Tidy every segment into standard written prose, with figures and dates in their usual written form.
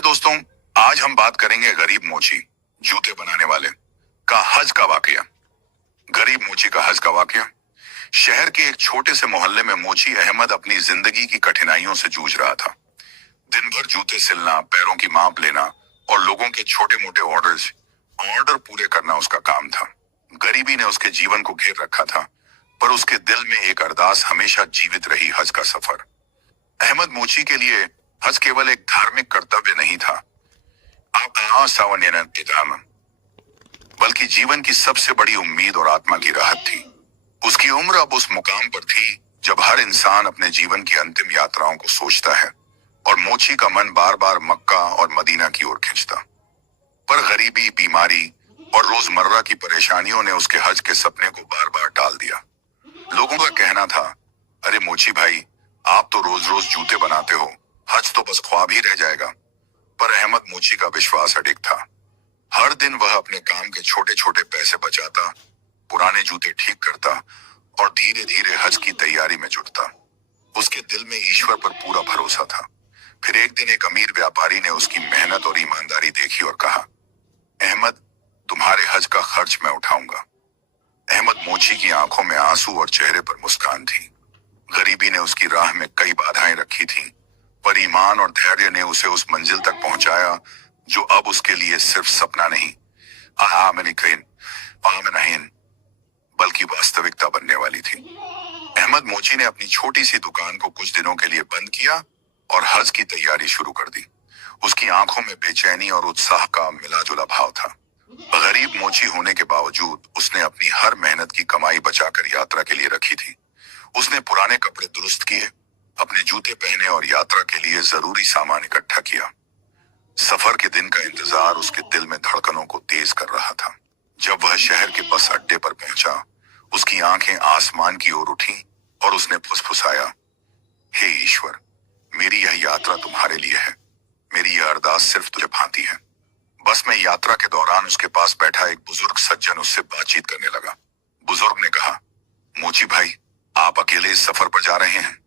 प्यारे दोस्तों, आज हम बात करेंगे गरीब मोची, जूते बनाने वाले का हज का वाकया। गरीब मोची का हज का वाकया। शहर के एक छोटे से मोहल्ले में मोची अहमद अपनी जिंदगी की कठिनाइयों से जूझ रहा था। दिन भर जूते सिलना, पैरों की माप लेना और लोगों के छोटे मोटे ऑर्डर पूरे करना उसका काम था। गरीबी ने उसके जीवन को घेर रखा था, पर उसके दिल में एक अरदास हमेशा जीवित रही, हज का सफर। अहमद मोची के लिए हज केवल एक धार्मिक कर्तव्य नहीं था, बल्कि जीवन की सबसे बड़ी उम्मीद और आत्मा की राहत थी। उसकी उम्र अब उस मुकाम पर थी जब हर इंसान अपने जीवन की अंतिम यात्राओं को सोचता है, और मोची का मन बार बार मक्का और मदीना की ओर खिंचता। पर गरीबी, बीमारी और रोजमर्रा की परेशानियों ने उसके हज के सपने को बार बार टाल दिया। लोगों का कहना था, अरे मोची भाई, आप तो रोज रोज जूते बनाते हो, हज तो बस ख्वाब ही रह जाएगा। पर अहमद मोची का विश्वास अडिग था। हर दिन वह अपने काम के छोटे छोटे पैसे बचाता, पुराने जूते ठीक करता और धीरे धीरे हज की तैयारी में जुटता। उसके दिल में ईश्वर पर पूरा भरोसा था। फिर एक दिन एक अमीर व्यापारी ने उसकी मेहनत और ईमानदारी देखी और कहा, अहमद, तुम्हारे हज का खर्च मैं उठाऊंगा। अहमद मोची की आंखों में आंसू और चेहरे पर मुस्कान थी। गरीबी ने उसकी राह में कई बाधाएं रखी थीं, पर ईमान और धैर्य ने उसे उस मंजिल तक पहुंचाया जो अब उसके लिए सिर्फ सपना नहीं, बल्कि वास्तविकता बनने वाली थी। अहमद मोची ने अपनी छोटी सी दुकान को कुछ दिनों के लिए बंद किया और हज की तैयारी शुरू कर दी। उसकी आंखों में बेचैनी और उत्साह का मिला जुला भाव था। गरीब मोची होने के बावजूद उसने अपनी हर मेहनत की कमाई बचाकर यात्रा के लिए रखी थी। उसने पुराने कपड़े दुरुस्त किए, अपने जूते पहने और यात्रा के लिए जरूरी सामान इकट्ठा किया। सफर के दिन का इंतजार उसके दिल में धड़कनों को तेज कर रहा था। जब वह शहर के बस अड्डे पर पहुंचा, उसकी आंखें आसमान की ओर उठी और उसने फुसफुसाया, हे ईश्वर, मेरी यह यात्रा तुम्हारे लिए है। मेरी यह अरदास सिर्फ तुझे भाती है। बस में यात्रा के दौरान उसके पास बैठा एक बुजुर्ग सज्जन उससे बातचीत करने लगा। बुजुर्ग ने कहा, मोची भाई, आप अकेले इस सफर पर जा रहे हैं?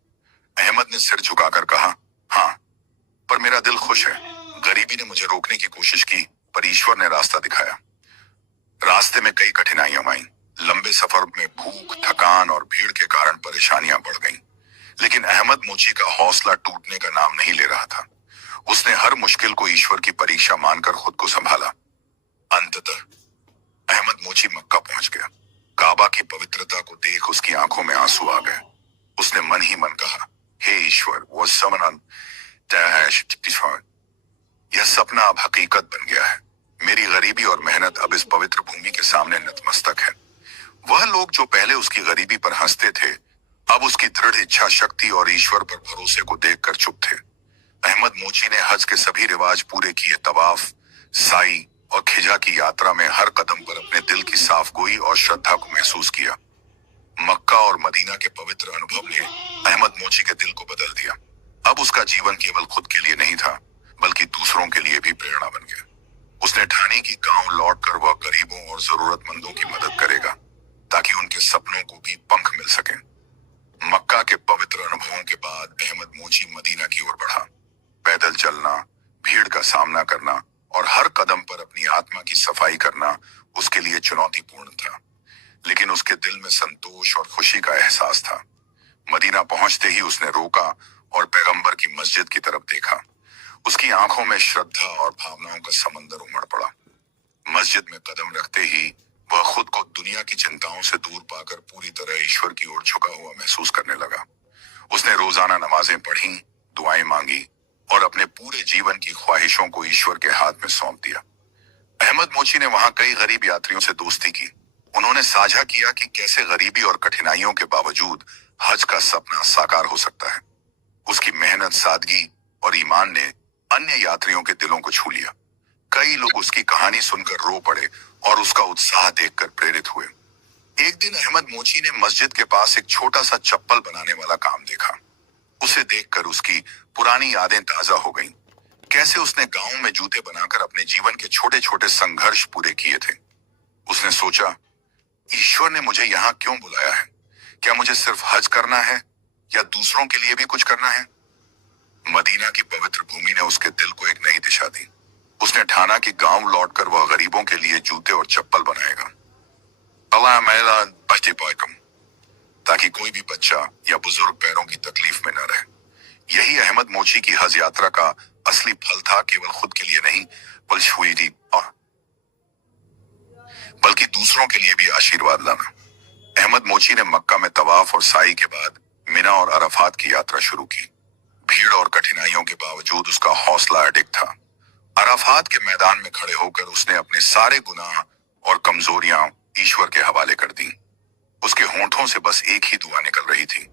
अहमद ने सिर झुकाकर कहा, हाँ, पर मेरा दिल खुश है। गरीबी ने मुझे रोकने की कोशिश की, पर ईश्वर ने रास्ता दिखाया। रास्ते में कई कठिनाइयां आईं। लंबे सफर में भूख, थकान और भीड़ के कारण परेशानियां बढ़ गईं। लेकिन अहमद मोची का हौसला टूटने का नाम नहीं ले रहा था। उसने हर मुश्किल को ईश्वर की परीक्षा मानकर खुद को संभाला। अंततः अहमद मोची मक्का पहुंच गया। काबा की पवित्रता को देख उसकी आंखों में आंसू आ गए। उसने मन ही मन कहा, हे ईश्वर, वो समन, यह सपना अब हकीकत बन गया है। मेरी गरीबी और मेहनत अब इस पवित्र भूमि के सामने नतमस्तक है। वह लोग जो पहले उसकी गरीबी पर हंसते थे, अब उसकी दृढ़ इच्छा शक्ति और ईश्वर पर भरोसे को देखकर चुप थे। अहमद मोची ने हज के सभी रिवाज पूरे किए। तवाफ, साई और खिजा की यात्रा में हर कदम पर अपने दिल की साफगोई और श्रद्धा को महसूस किया। मक्का और मदीना के पवित्र अनुभव ने अहमद मोची के दिल को बदल दिया। अब उसका जीवन केवल खुद के लिए नहीं था, बल्कि दूसरों के लिए भी प्रेरणा बन गया। उसने ठानी कि गांव लौटकर वह गरीबों और जरूरतमंदों की मदद करेगा, ताकि उनके सपनों को भी पंख मिल सके। मक्का के पवित्र अनुभवों के बाद अहमद मोची मदीना की ओर बढ़ा। पैदल चलना, भीड़ का सामना करना और हर कदम पर अपनी आत्मा की सफाई करना उसके लिए चुनौतीपूर्ण था, लेकिन उसके दिल में संतोष और खुशी का एहसास था। मदीना पहुंचते ही उसने रोका और पैगंबर की मस्जिद की तरफ देखा। उसकी आंखों में श्रद्धा और भावनाओं का समंदर उमड़ पड़ा। मस्जिद में कदम रखते ही वह खुद को दुनिया की चिंताओं से दूर पाकर पूरी तरह ईश्वर की ओर झुका हुआ महसूस करने लगा। उसने रोजाना नमाजें पढ़ी, दुआएं मांगी और अपने पूरे जीवन की ख्वाहिशों को ईश्वर के हाथ में सौंप दिया। अहमद मोची ने वहां कई गरीब यात्रियों से दोस्ती की। उन्होंने साझा किया कि कैसे गरीबी और कठिनाइयों के बावजूद हज का सपना साकार हो सकता है। उसकी मेहनत, सादगी और ईमान ने अन्य यात्रियों के दिलों को छू लिया। कई लोग उसकी कहानी सुनकर रो पड़े और उसका उत्साह देखकर प्रेरित हुए। एक दिन अहमद मोची ने मस्जिद के पास एक छोटा सा चप्पल बनाने वाला काम देखा। उसे देखकर उसकी पुरानी यादें ताजा हो गईं। कैसे उसने गांव में जूते बनाकर अपने जीवन के छोटे छोटे संघर्ष पूरे किए थे। उसने सोचा, ईश्वर ने मुझे यहाँ क्यों बुलाया है? क्या मुझे सिर्फ हज करना है या दूसरों के लिए भी कुछ करना है? मदीना की पवित्र भूमि ने उसके दिल को एक नई दिशा दिशा दी। उसने ठाना कि गांव लौटकर वह गरीबों के लिए जूते और चप्पल बनाएगा, अल्लाह मेरा बच्चे पायकम, ताकि कोई भी बच्चा या बुजुर्ग पैरों की तकलीफ में न रहे। यही अहमद मोची की हज यात्रा का असली फल था, केवल खुद के लिए नहीं बल्कि दूसरों के लिए भी आशीर्वाद लाना। अहमद मोची ने मक्का में तवाफ और साई के बाद मिना और अरफात की यात्रा शुरू की। भीड़ और कठिनाइयों के बावजूद उसका हौसला अडिग था। अरफात के मैदान में खड़े होकर उसने अपने सारे गुनाह और कमजोरियां ईश्वर के हवाले कर दी। उसके होंठों से बस एक ही दुआ निकल रही थी,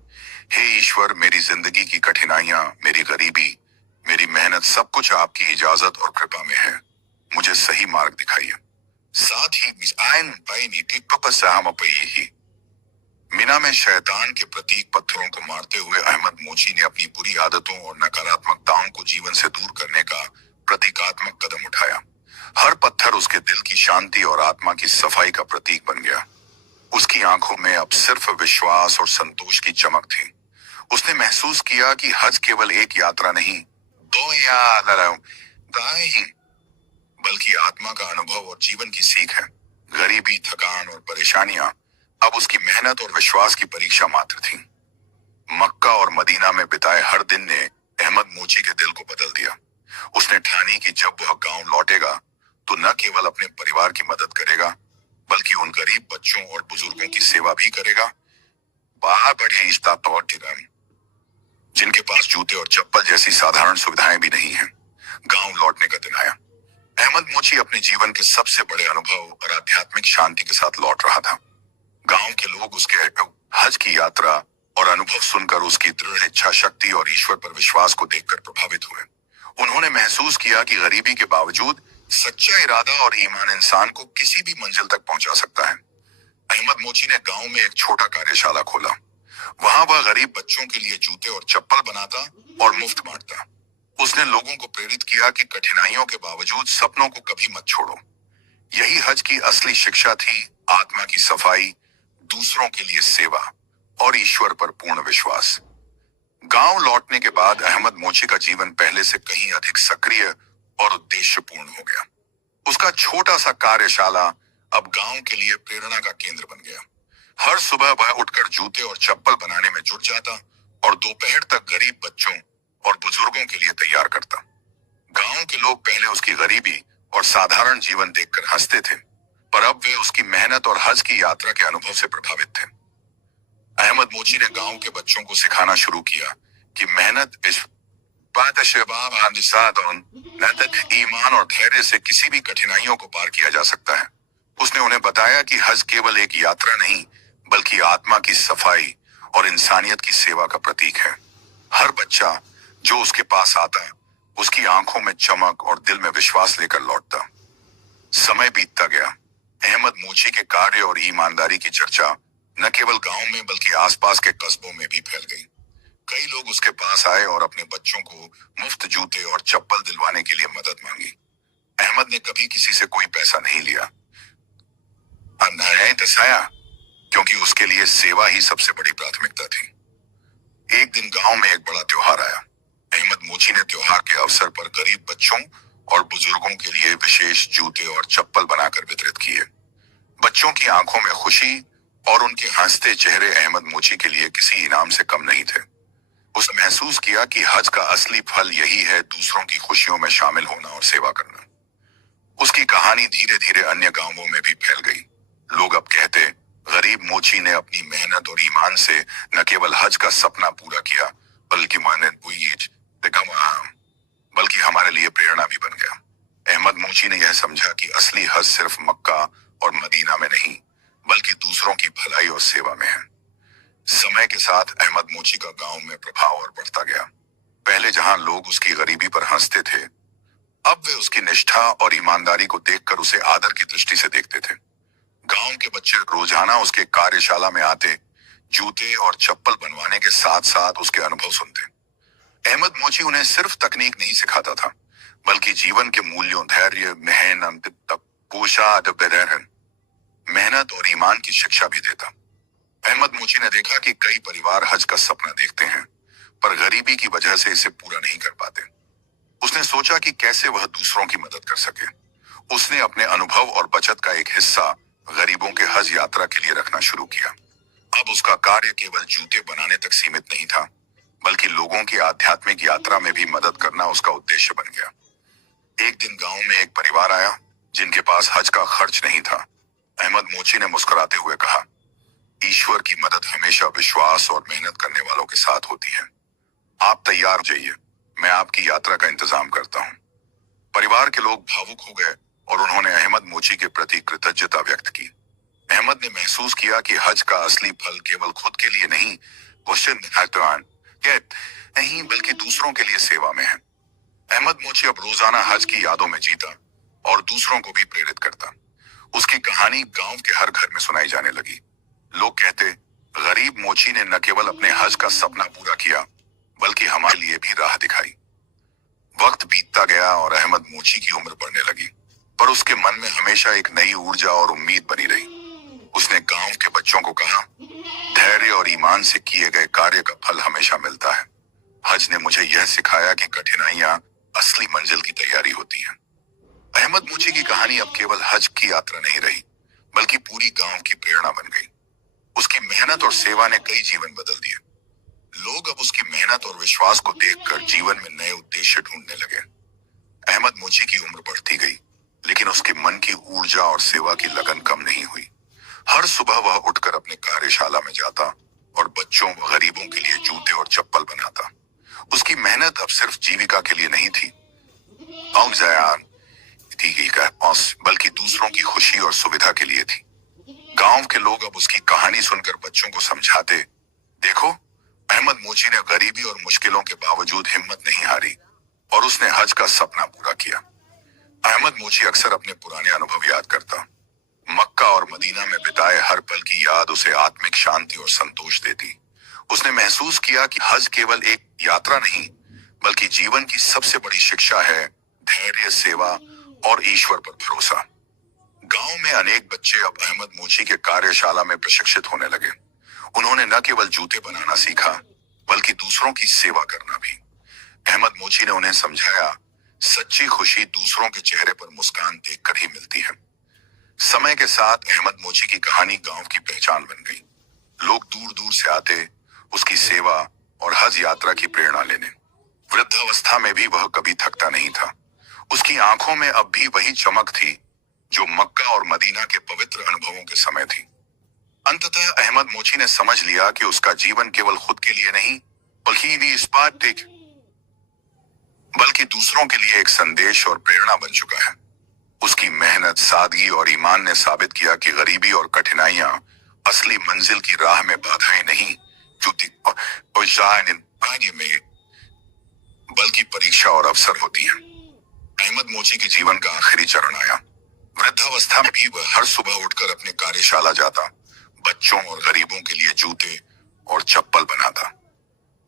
हे ईश्वर, मेरी जिंदगी की कठिनाइयां, मेरी गरीबी, मेरी मेहनत, सब कुछ आपकी इजाजत और कृपा में है। मुझे सही मार्ग दिखाइए। साथ ही मिना में शैतान के प्रतीक पत्थरों को मारते हुए अहमद मोची ने अपनी बुरी आदतों और नकारात्मकताओं को जीवन से दूर करने का प्रतीकात्मक कदम उठाया। हर पत्थर उसके दिल की शांति और आत्मा की सफाई का प्रतीक बन गया। उसकी आंखों में अब सिर्फ विश्वास और संतोष की चमक थी। उसने महसूस किया कि हज केवल एक यात्रा नहीं, दो या बल्कि आत्मा का अनुभव और जीवन की सीख है। गरीबी, थकान और परेशानियां अब उसकी मेहनत और विश्वास की परीक्षा मात्र थी। मक्का और मदीना में बिताए हर दिन ने अहमद मोची के दिल को बदल दिया। उसने ठानी कि जब वह गांव लौटेगा तो न केवल अपने परिवार की मदद करेगा, बल्कि उन गरीब बच्चों और बुजुर्गों की सेवा भी करेगा, बाहर बड़े इस्तातौर जिनके पास जूते और चप्पल जैसी साधारण सुविधाएं भी नहीं हैं। गांव लौटने का दिन आया। अहमद मोची अपने जीवन के सबसे बड़े अनुभव और आध्यात्मिक शांति के साथ लौट रहा था। गांव के लोग उसके हज की यात्रा और अनुभव सुनकर उसकी दृढ़ इच्छा शक्ति और ईश्वर पर विश्वास को देखकर प्रभावित हुए। उन्होंने महसूस किया कि गरीबी के बावजूद सच्चा इरादा और ईमान इंसान को किसी भी मंजिल तक पहुंचा सकता है। अहमद मोची ने गांव में एक छोटा कार्यशाला खोला। वहां वह गरीब बच्चों के लिए जूते और चप्पल बनाता और मुफ्त बांटता। उसने लोगों को प्रेरित किया कि कठिनाइयों के बावजूद सपनों को कभी मत छोड़ो। यही हज की असली शिक्षा थी, आत्मा की सफाई, दूसरों के लिए सेवा और ईश्वर पर पूर्ण विश्वास। गांव लौटने के बाद अहमद मोची का जीवन पहले से कहीं अधिक सक्रिय और उद्देश्यपूर्ण हो गया। उसका छोटा सा कार्यशाला अब गांव के लिए प्रेरणा का केंद्र बन गया। हर सुबह वह उठकर जूते और चप्पल बनाने में जुट जाता और दोपहर तक गरीब बच्चों और बुजुर्गों के लिए तैयार करता। गांव के लोग पहले उसकी गरीबी और साधारण जीवन देखकर हंसते थे, पर अब वे उसकी मेहनत और हज की यात्रा के अनुभव से प्रभावित थे। अहमद मोची ने गांव के बच्चों को सिखाना शुरू किया कि मेहनत, ईमान और धैर्य से किसी भी कठिनाइयों को पार किया जा सकता है। उसने उन्हें बताया कि हज केवल एक यात्रा नहीं, बल्कि आत्मा की सफाई और इंसानियत की सेवा का प्रतीक है। हर बच्चा जो उसके पास आता, उसकी आंखों में चमक और दिल में विश्वास लेकर लौटता। समय बीतता गया। अहमद मोची के कार्य और ईमानदारी की चर्चा न केवल गांव में बल्कि आसपास के कस्बों में भी फैल गई। कई लोग उसके पास आए और अपने बच्चों को मुफ्त जूते और चप्पल दिलवाने के लिए मदद मांगी। अहमद ने कभी किसी से कोई पैसा नहीं लिया, दसाया, क्योंकि उसके लिए सेवा ही सबसे बड़ी प्राथमिकता थी। एक दिन गांव में एक बड़ा त्योहार आया। अहमद मोची ने त्योहार के अवसर पर गरीब बच्चों और बुजुर्गों के लिए विशेष जूते और चप्पल बनाकर वितरित किए। बच्चों की आंखों में खुशी और उनके हंसते चेहरे अहमद मोची के लिए किसी इनाम से कम नहीं थे। उसने महसूस किया कि हज का असली फल यही है, दूसरों की खुशियों में शामिल होना और सेवा करना। उसकी कहानी धीरे धीरे अन्य गांवों में भी फैल गई। लोग अब कहते, गरीब मोची ने अपनी मेहनत और ईमान से न केवल हज का सपना पूरा किया, बल्कि हमारे लिए प्रेरणा भी बन गया। अहमद मोची ने यह समझा कि असली हज सिर्फ मक्का और मदीना में नहीं, बल्कि दूसरों की भलाई और सेवा में है। समय के साथ अहमद मोची का गांव में प्रभाव और बढ़ता गया। पहले जहां लोग उसकी गरीबी पर हंसते थे, अब वे उसकी निष्ठा और ईमानदारी को देखकर उसे आदर की दृष्टि से देखते थे। गांव के बच्चे रोजाना उसके कार्यशाला में आते, जूते और चप्पल बनवाने के साथ साथ उसके अनुभव सुनते। अहमद मोची उन्हें सिर्फ तकनीक नहीं सिखाता था, बल्कि जीवन के मूल्यों, धैर्य, मेहनत और ईमान की शिक्षा भी देता। अहमद मोची ने देखा कि कई परिवार हज का सपना देखते हैं, पर गरीबी की वजह से इसे पूरा नहीं कर पाते। उसने सोचा कि कैसे वह दूसरों की मदद कर सके। उसने अपने अनुभव और बचत का एक हिस्सा गरीबों के हज यात्रा के लिए रखना शुरू किया। अब उसका कार्य केवल जूते बनाने तक सीमित नहीं था, बल्कि लोगों की आध्यात्मिक यात्रा में भी मदद करना उसका उद्देश्य बन गया। एक दिन गांव में एक परिवार आया जिनके पास हज का खर्च नहीं था। अहमद मोची ने मुस्कुराते हुए कहा, ईश्वर की मदद हमेशा विश्वास और मेहनत करने वालों के साथ होती है। आप तैयार हो जाइए, मैं आपकी यात्रा का इंतजाम करता हूँ। परिवार के लोग भावुक हो गए और उन्होंने अहमद मोची के प्रति कृतज्ञता व्यक्त की। अहमद ने महसूस किया कि हज का असली फल केवल खुद के लिए नहीं, नहीं बल्कि दूसरों के लिए सेवा में है। अहमद मोची अब रोजाना हज की यादों में जीता और दूसरों को भी प्रेरित करता। उसकी कहानी गांव के हर घर में सुनाई जाने लगी। लोग कहते, गरीब मोची ने न केवल अपने हज का सपना पूरा किया, बल्कि हमारे लिए भी राह दिखाई। वक्त बीतता गया और अहमद मोची की उम्र बढ़ने लगी, पर उसके मन में हमेशा एक नई ऊर्जा और उम्मीद बनी रही। उसने गांव के बच्चों को कहा, धैर्य और ईमान से किए गए कार्य का फल हमेशा मिलता है। हज ने मुझे यह सिखाया कि कठिनाइयां असली मंजिल की तैयारी होती हैं। अहमद मोची की कहानी अब केवल हज की यात्रा नहीं रही, बल्कि पूरी गांव की प्रेरणा बन गई। उसकी मेहनत और सेवा ने कई जीवन बदल दिए। लोग अब उसकी मेहनत और विश्वास को देखकर जीवन में नए उद्देश्य ढूंढने लगे। अहमद मोची की उम्र बढ़ती गई, लेकिन उसके मन की ऊर्जा और सेवा की लगन कम नहीं हुई। हर सुबह वह उठकर अपने कार्यशाला में जाता और बच्चों व गरीबों के लिए जूते और चप्पल बनाता। उसकी मेहनत अब सिर्फ जीविका के लिए नहीं थी, बल्कि दूसरों की खुशी और सुविधा के लिए थी। गांव के लोग अब उसकी कहानी सुनकर बच्चों को समझाते, देखो, अहमद मोची ने गरीबी और मुश्किलों के बावजूद हिम्मत नहीं हारी और उसने हज का सपना पूरा किया। अहमद मोची अक्सर अपने पुराने अनुभव याद करता। मक्का और मदीना में बिताए हर पल की याद उसे आत्मिक शांति और संतोष देती। उसने महसूस किया कि हज केवल एक यात्रा नहीं, बल्कि जीवन की सबसे बड़ी शिक्षा है, धैर्य, सेवा और ईश्वर पर भरोसा। गांव में अनेक बच्चे अब अहमद मोची के कार्यशाला में प्रशिक्षित होने लगे। उन्होंने न केवल जूते बनाना सीखा, बल्कि दूसरों की सेवा करना भी। अहमद मोची ने उन्हें समझाया, सच्ची खुशी दूसरों के चेहरे पर मुस्कान देखकर ही मिलती है। समय के साथ अहमद मोची की कहानी गांव की पहचान बन गई। लोग दूर दूर से आते उसकी सेवा और हज यात्रा की प्रेरणा लेने। वृद्धावस्था में भी वह कभी थकता नहीं था। उसकी आंखों में अब भी वही चमक थी जो मक्का और मदीना के पवित्र अनुभवों के समय थी। अंततः अहमद मोची ने समझ लिया कि उसका जीवन केवल खुद के लिए नहीं, बल्कि दूसरों के लिए एक संदेश और प्रेरणा बन चुका है। उसकी मेहनत, सादगी और ईमान ने साबित किया कि गरीबी और कठिनाइयां असली मंजिल की राह में बाधाएं नहीं, बल्कि परीक्षा और अवसर होती हैं। अहमद मोची के जीवन का आखिरी चरण आया। वृद्धावस्था में भी वह हर सुबह उठकर अपने कार्यशाला जाता, बच्चों और गरीबों के लिए जूते और चप्पल बनाता।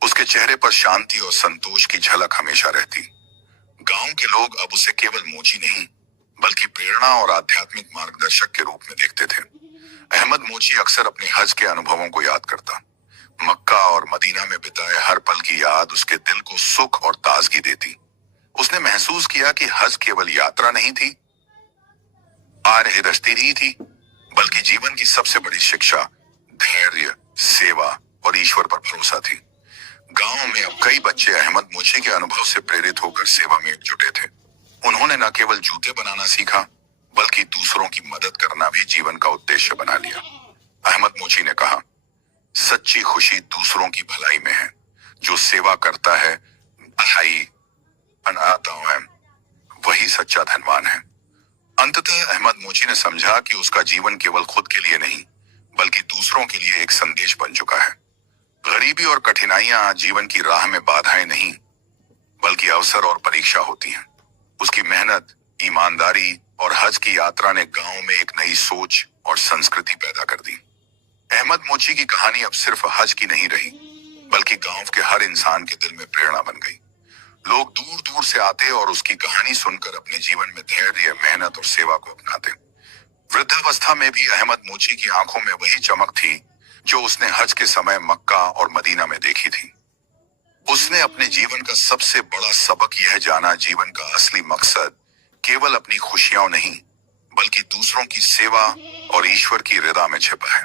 उसके चेहरे पर शांति और संतोष की झलक हमेशा रहती। गांव के लोग अब उसे केवल मोची नहीं, बल्कि प्रेरणा और आध्यात्मिक मार्गदर्शक के रूप में देखते थे। अहमद मोची अक्सर अपने हज के अनुभवों को याद करता। मक्का और मदीना में बिताए हर पल की याद उसके दिल को सुख और ताजगी देती। उसने महसूस किया कि हज केवल यात्रा नहीं थी, रस्ती नहीं थी, बल्कि जीवन की सबसे बड़ी शिक्षा धैर्य, सेवा और ईश्वर पर भरोसा थी। गांव में अब कई बच्चे अहमद मोची के अनुभव से प्रेरित होकर सेवा में जुटे थे। उन्होंने न केवल जूते बनाना सीखा, बल्कि दूसरों की मदद करना भी जीवन का उद्देश्य बना लिया। अहमद मोची ने कहा, सच्ची खुशी दूसरों की भलाई में है। जो सेवा करता है, वही सच्चा धनवान है। अंततः अहमद मोची ने समझा कि उसका जीवन केवल खुद के लिए नहीं, बल्कि दूसरों के लिए एक संदेश बन चुका है। गरीबी और कठिनाइयां जीवन की राह में बाधाएं नहीं, बल्कि अवसर और परीक्षा होती हैं। उसकी मेहनत, ईमानदारी और हज की यात्रा ने गांव में एक नई सोच और संस्कृति पैदा कर दी। अहमद मोची की कहानी अब सिर्फ हज की नहीं रही, बल्कि गांव के हर इंसान के दिल में प्रेरणा बन गई। लोग दूर दूर से आते और उसकी कहानी सुनकर अपने जीवन में धैर्य, मेहनत और सेवा को अपनाते। वृद्धावस्था में भी अहमद मोची की आंखों में वही चमक थी जो उसने हज के समय मक्का और मदीना में देखी थी। उसने अपने जीवन का सबसे बड़ा सबक यह जाना, जीवन का असली मकसद केवल अपनी खुशियां नहीं बल्कि दूसरों की सेवा और ईश्वर की रिदा में छिपा है।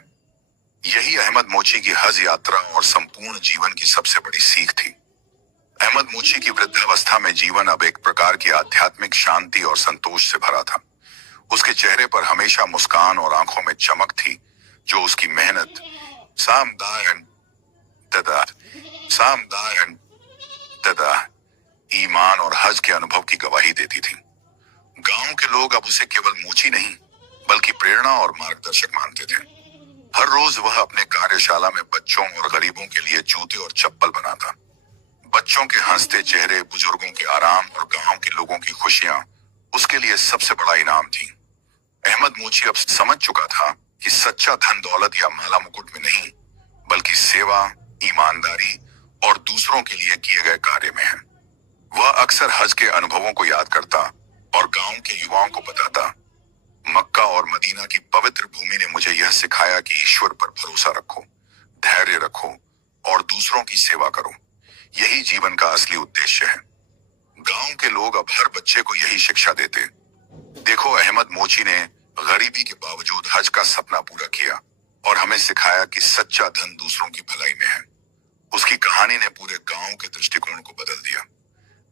यही अहमद मोची की हज यात्रा और संपूर्ण जीवन की सबसे बड़ी सीख थी। अहमद मोची की वृद्धावस्था में जीवन अब एक प्रकार की आध्यात्मिक शांति और संतोष से भरा था। उसके चेहरे पर हमेशा मुस्कान और आंखों में चमक थी, जो उसकी मेहनत, सामदायन तथा सामदायन तथा ईमान और हज के अनुभव की गवाही देती थी। गांव के लोग अब उसे केवल मोची नहीं बल्कि प्रेरणा और मार्गदर्शक मानते थे। हर रोज वह अपने कार्यशाला में बच्चों और गरीबों के लिए जूते और चप्पल बनाता। बच्चों के हंसते चेहरे, बुजुर्गों के आराम और गांव के लोगों की खुशियां उसके लिए सबसे बड़ा इनाम थी। अहमद मोची अब समझ चुका था कि सच्चा धन दौलत या माला मुकुट में नहीं बल्कि सेवा, ईमानदारी और दूसरों के लिए किए गए कार्य में है। वह अक्सर हज के अनुभवों को याद करता और गांव के युवाओं को बताता, मक्का और मदीना की पवित्र भूमि ने मुझे यह सिखाया कि ईश्वर पर भरोसा रखो, धैर्य रखो और दूसरों की सेवा करो। यही जीवन का असली उद्देश्य है। गांव के लोग अब हर बच्चे को यही शिक्षा देते। देखो, अहमद मोची ने गरीबी के बावजूद हज का सपना पूरा किया और हमें सिखाया कि सच्चा धन दूसरों की भलाई में है। उसकी कहानी ने पूरे गांव के दृष्टिकोण को बदल दिया।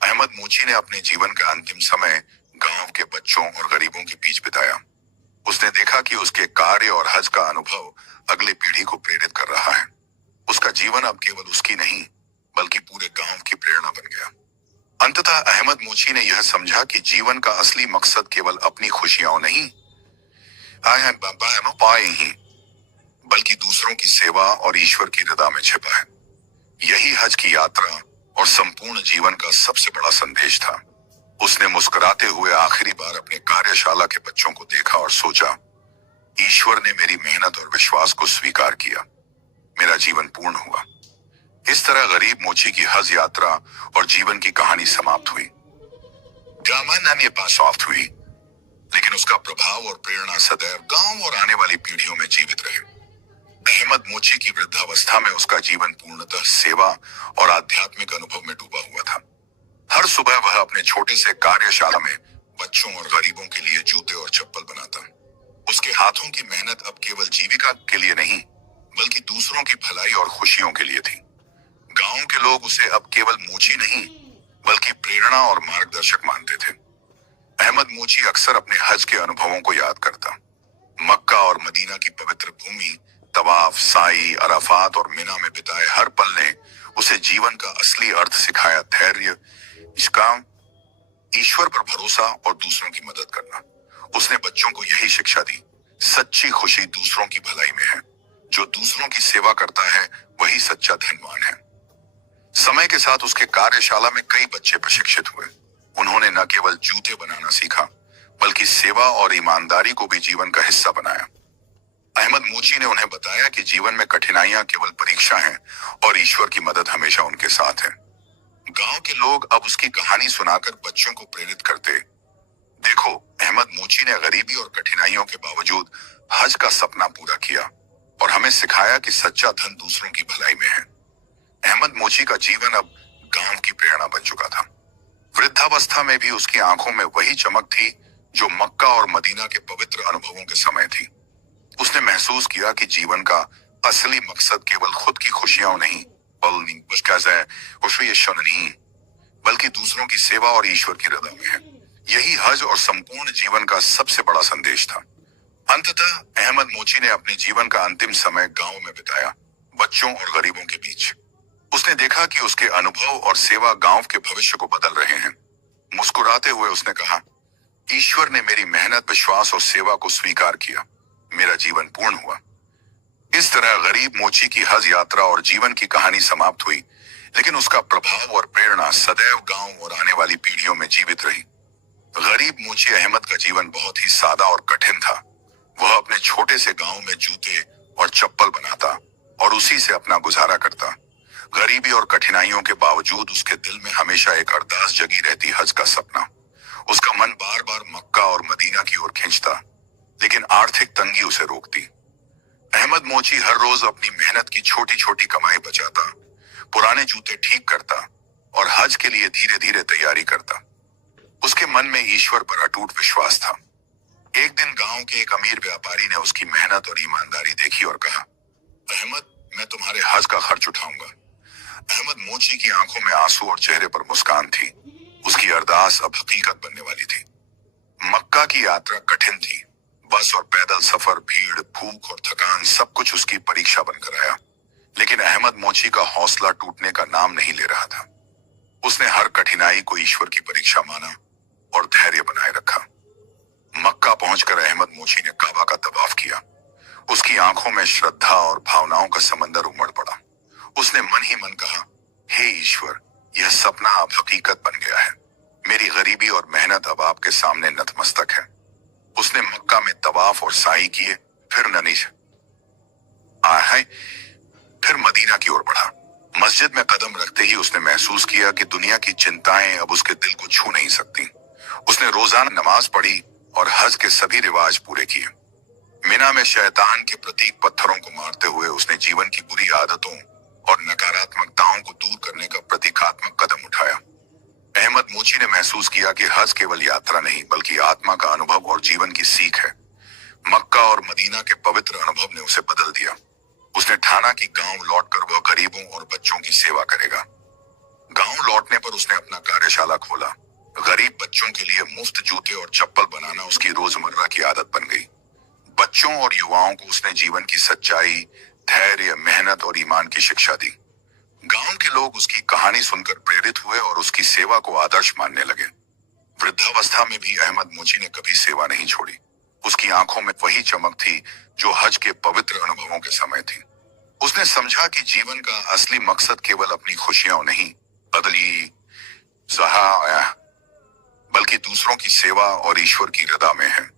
अहमद मोची ने अपने जीवन का अंतिम समय गांव के बच्चों और गरीबों के बीच बिताया। उसने देखा कि उसके कार्य और हज का अनुभव अगली पीढ़ी को प्रेरित कर रहा है। उसका जीवन अब केवल उसकी नहीं बल्कि पूरे गांव की प्रेरणा बन गया। अंततः अहमद मोची ने यह समझा कि जीवन का असली मकसद केवल अपनी खुशियां नहीं पाए ही बल्कि दूसरों की सेवा और ईश्वर की रिदा में छिपा है। यही हज की यात्रा और संपूर्ण जीवन का सबसे बड़ा संदेश था। उसने मुस्कुराते हुए आखिरी बार अपने कार्यशाला के बच्चों को देखा और सोचा, ईश्वर ने मेरी मेहनत और विश्वास को स्वीकार किया, मेरा जीवन पूर्ण हुआ। इस तरह गरीब मोची की हज यात्रा और जीवन की कहानी समाप्त हुई। ड्रामा नाम ये पास ऑफ हुई, लेकिन उसका प्रभाव और प्रेरणा सदैव गांव और आने वाली पीढ़ियों में जीवित रहे। अहमद मोची की वृद्धावस्था में उसका जीवन पूर्णतः सेवा और आध्यात्मिक अनुभव में डूबा हुआ था। हर सुबह वह अपने छोटे से कार्यशाला में बच्चों और गरीबों के लिए जूते और चप्पल बनाता। उसके हाथों की मेहनत अब केवल जीविका के लिए नहीं बल्कि दूसरों की भलाई और खुशियों के लिए थी। गांव के लोग उसे अब केवल मोची नहीं बल्कि प्रेरणा और मार्गदर्शक मानते थे। अहमद मोची अक्सर अपने हज के अनुभवों को याद करता। मक्का और मदीना की पवित्र भूमि, तवाफ, साई, अराफात और मिना में बिताए हर पल ने उसे जीवन का असली अर्थ सिखाया। धैर्य, इसका ईश्वर पर भरोसा और दूसरों की मदद करना। उसने बच्चों को यही शिक्षा दी, सच्ची खुशी दूसरों की भलाई में है। जो दूसरों की सेवा करता है वही सच्चा धनवान है। समय के साथ उसके कार्यशाला में कई बच्चे प्रशिक्षित हुए। उन्होंने न केवल जूते बनाना सीखा बल्कि सेवा और ईमानदारी को भी जीवन का हिस्सा बनाया। अहमद मोची ने उन्हें बताया कि जीवन में कठिनाइयां केवल परीक्षा हैं और ईश्वर की मदद हमेशा उनके साथ है। गांव के लोग अब उसकी कहानी सुनाकर बच्चों को प्रेरित करते। देखो, अहमद मोची ने गरीबी और कठिनाइयों के बावजूद हज का सपना पूरा किया और हमें सिखाया कि सच्चा धन दूसरों की भलाई में है। अहमद मोची का जीवन अब गांव की प्रेरणा बन चुका था। वृद्धावस्था में भी उसकी आंखों में वही चमक थी जो मक्का और मदीना के पवित्र अनुभवों के समय थी। उसने महसूस किया कि जीवन का असली मकसद केवल खुद की खुशियां नहीं बल्कि दूसरों की सेवा और ईश्वर की रजा में है। यही हज और संपूर्ण जीवन का सबसे बड़ा संदेश था। अंततः अहमद मोची ने अपने जीवन का अंतिम समय गांव में बिताया, बच्चों और गरीबों के बीच। उसने देखा कि उसके अनुभव और सेवा गांव के भविष्य को बदल रहे हैं। मुस्कुराते हुए उसने कहा, ईश्वर ने मेरी मेहनत, विश्वास और सेवा को स्वीकार किया, मेरा जीवन पूर्ण हुआ। इस तरह गरीब मोची की हज यात्रा और जीवन की कहानी समाप्त हुई, लेकिन उसका प्रभाव और प्रेरणा सदैव गांव और आने वाली पीढ़ियों में जीवित रही। गरीब मोची अहमद का जीवन बहुत ही सादा और कठिन था। वह अपने छोटे से गांव में जूते और चप्पल बनाता और उसी से अपना गुजारा करता। गरीबी और कठिनाइयों के बावजूद उसके दिल में हमेशा एक अरदास जगी रहती, हज का सपना। उसका मन बार बार मक्का और मदीना की ओर खींचता, लेकिन आर्थिक तंगी उसे रोकती। अहमद मोची हर रोज अपनी मेहनत की छोटी छोटी कमाई बचाता, पुराने जूते ठीक करता और हज के लिए धीरे धीरे तैयारी करता। उसके मन में ईश्वर पर अटूट विश्वास था। एक दिन गांव के एक अमीर व्यापारी ने उसकी मेहनत और ईमानदारी देखी और कहा, अहमद, मैं तुम्हारे हज का खर्च उठाऊंगा। अहमद मोची की आंखों में आंसू और चेहरे पर मुस्कान थी। उसकी अरदास अब हकीकत बनने वाली थी। मक्का की यात्रा कठिन थी। बस और पैदल सफर, भीड़, भूख और थकान सब कुछ उसकी परीक्षा बनकर आया। लेकिन अहमद मोची का हौसला टूटने का नाम नहीं ले रहा था। उसने हर कठिनाई को ईश्वर की परीक्षा माना और धैर्य बनाए रखा। मक्का पहुंचकर अहमद मोची ने काबा का तवाफ किया। उसकी आंखों में श्रद्धा और भावनाओं का समंदर उमड़ पड़ा। उसने मन ही मन कहा, हे ईश्वर, यह सपना अब हकीकत बन गया है। मेरी गरीबी और मेहनत अब आपके सामने नतमस्तक है। उसने मक्का में तवाफ और साई किए, फिर फिर मदीना की ओर बढ़ा। मस्जिद में कदम रखते ही उसने महसूस किया कि दुनिया की चिंताएं अब उसके दिल को छू नहीं सकती। उसने रोजाना नमाज पढ़ी और हज के सभी रिवाज पूरे किए। मिना में शैतान के प्रतीक पत्थरों को मारते हुए उसने जीवन की बुरी आदतों और नकारात्मकताओं को दूर करने का प्रतीकात्मक कदम उठाया। अहमद मोची ने महसूस किया कि हज केवल यात्रा नहीं बल्कि आत्मा का अनुभव और जीवन की सीख है। मक्का और मदीना के पवित्र अनुभव ने उसे बदल दिया। उसने ठाना कि गांव लौटकर वह गरीबों और बच्चों की सेवा करेगा। गांव लौटने पर उसने अपना कार्यशाला खोला। गरीब बच्चों के लिए मुफ्त जूते और चप्पल बनाना उसकी रोजमर्रा की आदत बन गई। बच्चों और युवाओं को उसने जीवन की सच्चाई, धैर्य, मेहनत और ईमान की शिक्षा दी। गांव के लोग उसकी कहानी सुनकर प्रेरित हुए और उसकी सेवा को आदर्श मानने लगे। वृद्धावस्था में भी अहमद मोची ने कभी सेवा नहीं छोड़ी। उसकी आंखों में वही चमक थी जो हज के पवित्र अनुभवों के समय थी। उसने समझा कि जीवन का असली मकसद केवल अपनी खुशियां नहीं बल्कि दूसरों की सेवा और ईश्वर की रदा में है।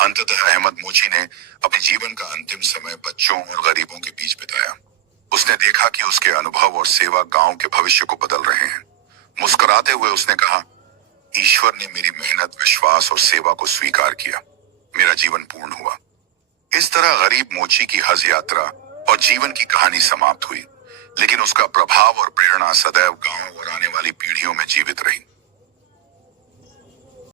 अंततः अहमद मोची ने अपने जीवन का अंतिम समय बच्चों और गरीबों के बीच बिताया। उसने देखा कि उसके अनुभव और सेवा गांव के भविष्य को बदल रहे हैं। मुस्कुराते हुए उसने कहा, ईश्वर ने मेरी मेहनत, विश्वास और सेवा को स्वीकार किया। मेरा जीवन पूर्ण हुआ। इस तरह गरीब मोची की हज यात्रा और जीवन की कहानी समाप्त हुई, लेकिन उसका प्रभाव और प्रेरणा सदैव गांव और आने वाली पीढ़ियों में जीवित रही।